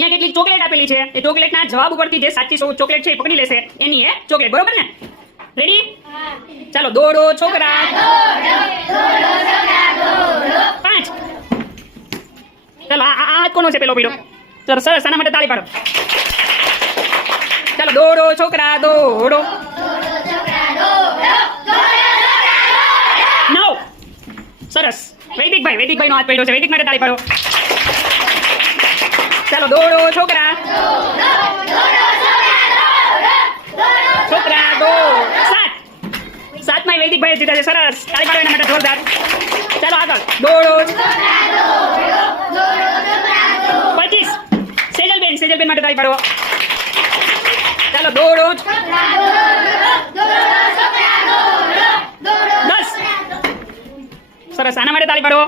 અહીંયા કેટલી ચોકલેટ આપેલી છે, એ ચોકલેટના જવાબ ઉપરથી જે સાચી ચોકલેટ છે એ પકડી લેશે એની એ ચોકલેટ, બરોબર ને? રેડી? ચાલો દોડો છોકરા, 5. ચાલો આ હાથ કોનો છે પેલો પીળો? ચાલો સરસ, આના માટે તાળી પાડો. ચાલો દોડો છોકરા દોડો. 9. સરસ, વૈદિકભાઈ નો હાથ પડ્યો છે, વૈદિક માટે તાળી પાડો. ચાલો દોડો છોકરા, છોકરા દો. 7 માં વૈદિકભાઈ જીતા છે, સરસ, તાળી પાડો એના માટે જોરદાર. ચાલો આગળ દોડો. 25 સેજલબેન માટે તાળી પાડો. ચાલો દોડો. 10 સરસ, આના માટે તાળી પાડો.